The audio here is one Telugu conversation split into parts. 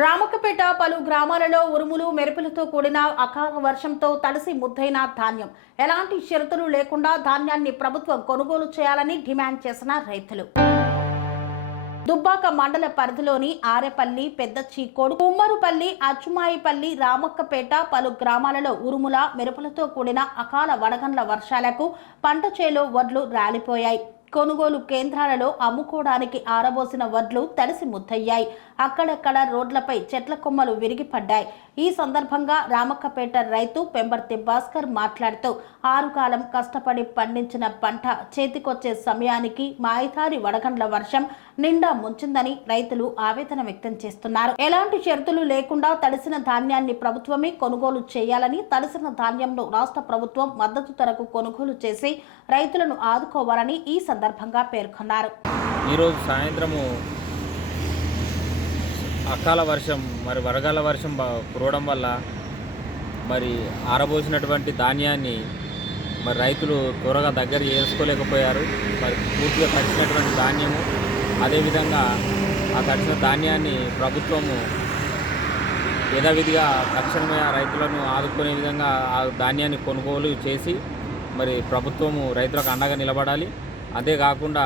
రామక్కపేట పలు గ్రామాలలో ఉరుములు మెరుపులతో కూడిన అకాల వర్షంతో తడిసి ముద్దైన ధాన్యం. ఎలాంటి షరతులు లేకుండా ధాన్యాన్ని ప్రభుత్వం కొనుగోలు చేయాలని డిమాండ్ చేసిన రైతులు. దుబ్బాక మండల పరిధిలోని ఆరేపల్లి, పెద్ద చీకోడు, కుమ్మరుపల్లి, అచ్చుమాయిపల్లి, రామక్కపేట పలు గ్రామాలలో ఉరుముల మెరుపులతో కూడిన అకాల వడగండ్ల వర్షాలకు పంట చేలో వడ్లు రాలిపోయాయి. కొనుగోలు కేంద్రాలలో అమ్ముకోవడానికి ఆరబోసిన వడ్లు తడిసి ముద్దయ్యాయి. అక్కడక్కడ రోడ్లపై చెట్ల కొమ్మలు విరిగిపడ్డాయి. ఈ సందర్భంగా రామక్కపేట రైతు పెంబర్తి భాస్కర్ మాట్లాడుతూ 6 కాలం కష్టపడి పండించిన పంట చేతికొచ్చే సమయానికి మాయదారి వడగండ్ల వర్షం నిండా ముంచిందని రైతులు ఆవేదన వ్యక్తం చేస్తున్నారు. ఎలాంటి షరతులు లేకుండా తడిసిన ధాన్యాన్ని ప్రభుత్వమే కొనుగోలు చేయాలని, తడిసిన ధాన్యంను రాష్ట్ర ప్రభుత్వం మద్దతు ధరకు కొనుగోలు చేసి రైతులను ఆదుకోవాలని ఈ సందర్భంగా పేర్కొన్నారు. ఈరోజు సాయంత్రము అకాల వర్షం వడగళ్ల వర్షం కురవడం వల్ల ఆరబోసినటువంటి ధాన్యాన్ని రైతులు త్వరగా దగ్గర చేసుకోలేకపోయారు. పూర్తిగా తడిచినటువంటి ధాన్యము, అదేవిధంగా ఆ తడిచిన ధాన్యాన్ని ప్రభుత్వము యథావిధిగా తక్షణమే ఆ రైతులను ఆదుకునే విధంగా ఆ ధాన్యాన్ని కొనుగోలు చేసి ప్రభుత్వము రైతులకు అండగా నిలబడాలి. అంతేకాకుండా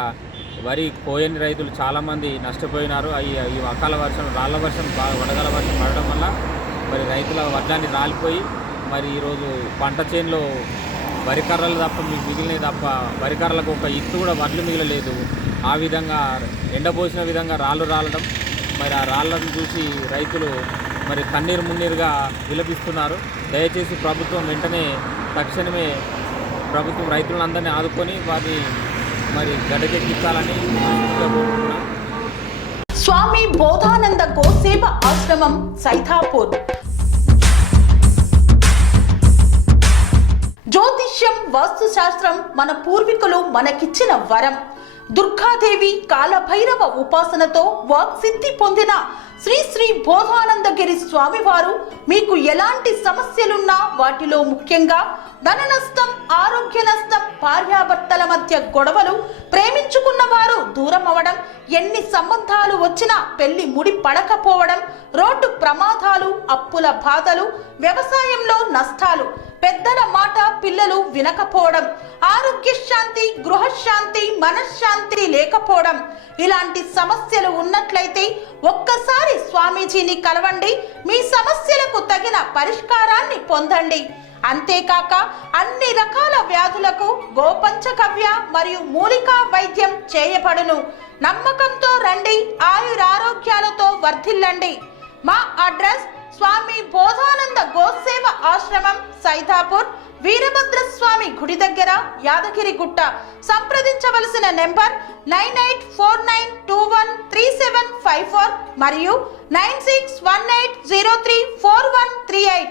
వరి కోయని రైతులు చాలామంది నష్టపోయినారు. ఈ అకాల వర్షం, రాళ్ల వర్షం, వడగల వర్షం పడడం వల్ల రైతుల వడ్లాన్ని రాలిపోయి ఈరోజు పంట చేనులో వరికర్రలు తప్ప మిగిలినవి తప్ప వరికర్రలకు ఒక ఇత్తు కూడా వడ్లు మిగలలేదు. ఆ విధంగా ఎండబోసిన విధంగా రాళ్ళు రాలడం, ఆ రాళ్లను చూసి రైతులు కన్నీరు మున్నీరుగా విలపిస్తున్నారు. దయచేసి ప్రభుత్వం వెంటనే తక్షణమే ప్రభుత్వం రైతులందరినీ ఆదుకొని వారిని గడ్డకెక్కించాలని కోరుకుంటున్నాం. స్వామి బోధానంద గోసేవ ఆశ్రమం, సైథాపూర్. జ్యోతిష్యం, వాస్తుశాస్త్రం మన పూర్వీకులు మనకిచ్చిన వరం. దుర్గాదేవి, కాలభైరవ ఉపాసనతో వాక్సిద్ధి పొందిన శ్రీ శ్రీ బోధానందగిరి స్వామివారు మీకు ఎలాంటి సమస్యలున్నా, వాటిలో ముఖ్యంగా ధన నష్టం, ఆరోగ్య నష్టం, భార్యాభర్తల మధ్య గొడవలు, ప్రేమించుకున్న వారు దూరం అవడం, ఎన్ని సంబంధాలు వచ్చినా పెళ్లి ముడి పడకపోవడం, రోడ్డు ప్రమాదాలు, అప్పుల బాధలు, వ్యవసాయంలో నష్టాలు, పెద్దల మాట పిల్లలు వినకపోవడం, ఆరోగ్య శాంతి, గృహశాంతి, మనశ్శాంతి లేకపోవడం, ఇలాంటి సమస్యలు ఉన్నట్లయితే ఒక్కసారి స్వామీజీని కలవండి. మీ సమస్యలకు తగిన పరిష్కారాన్ని పొందండి. అంతేకాక అన్ని రకాల వ్యాధులకు గోపంచగవ్య మరియు మూలికా వైద్యం చేయబడును. నమ్మకంతో రండి, ఆయురారోగ్యాలతో వర్ధిల్లండి. మా అడ్రస్ స్వామి బోధానంద గోసేవ ఆశ్రమం, సైథాపూర్, వీరభద్రస్వామి గుడి దగ్గర, యాదగిరిగుట్ట. సంప్రదించవలసిన నెంబర్ 9849213754 మరియు 9618034138.